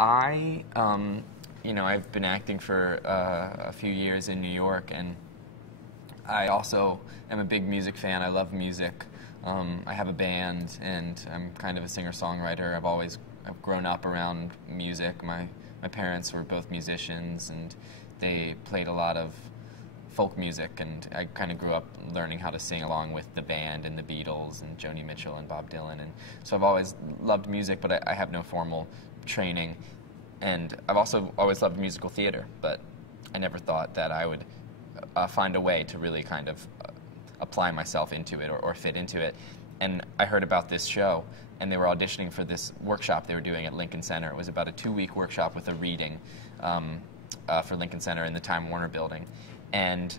I, you know, I've been acting for a few years in New York, and I also am a big music fan. I love music. I have a band, and I'm kind of a singer-songwriter. I've grown up around music. My parents were both musicians, and they played a lot of folk music, and I kind of grew up learning how to sing along with the band and the Beatles and Joni Mitchell and Bob Dylan, and so I've always loved music, but I have no formal training, and I've also always loved musical theater, but I never thought that I would find a way to really kind of apply myself into it or fit into it. And I heard about this show, and they were auditioning for this workshop they were doing at Lincoln Center. It was about a 2-week workshop with a reading for Lincoln Center in the Time Warner building. And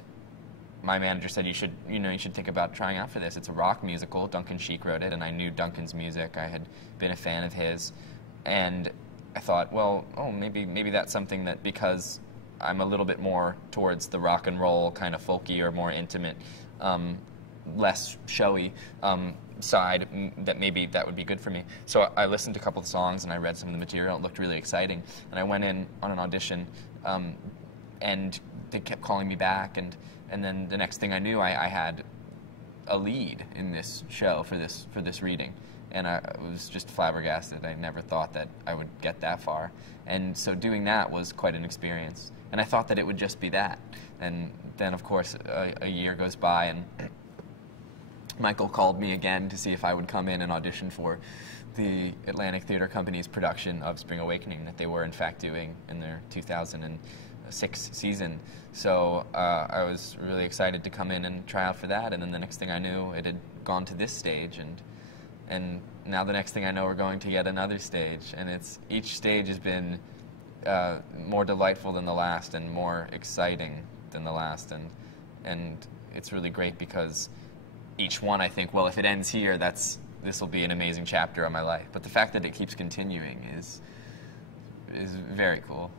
my manager said, you should think about trying out for this. It's a rock musical. Duncan Sheik wrote it, and I knew Duncan's music. I had been a fan of his. And I thought, well, maybe that's something that, because I'm a little bit more towards the rock and roll kind of folky or more intimate, less showy side, that maybe that would be good for me. So I listened to a couple of songs and I read some of the material. It looked really exciting. And I went in on an audition, and they kept calling me back, and then the next thing I knew, I had a lead in this show for this reading, and I was just flabbergasted. I never thought that I would get that far, and so doing that was quite an experience. And I thought that it would just be that, and then of course a year goes by, and Michael called me again to see if I would come in and audition for the Atlantic Theater Company's production of Spring Awakening that they were in fact doing in their 2006 season. So I was really excited to come in and try out for that, and then the next thing I knew, it had gone to this stage, and now the next thing I know, we're going to yet another stage, and each stage has been more delightful than the last and more exciting than the last, and it's really great because each one I think, well, if it ends here, this will be an amazing chapter of my life. But the fact that it keeps continuing is very cool.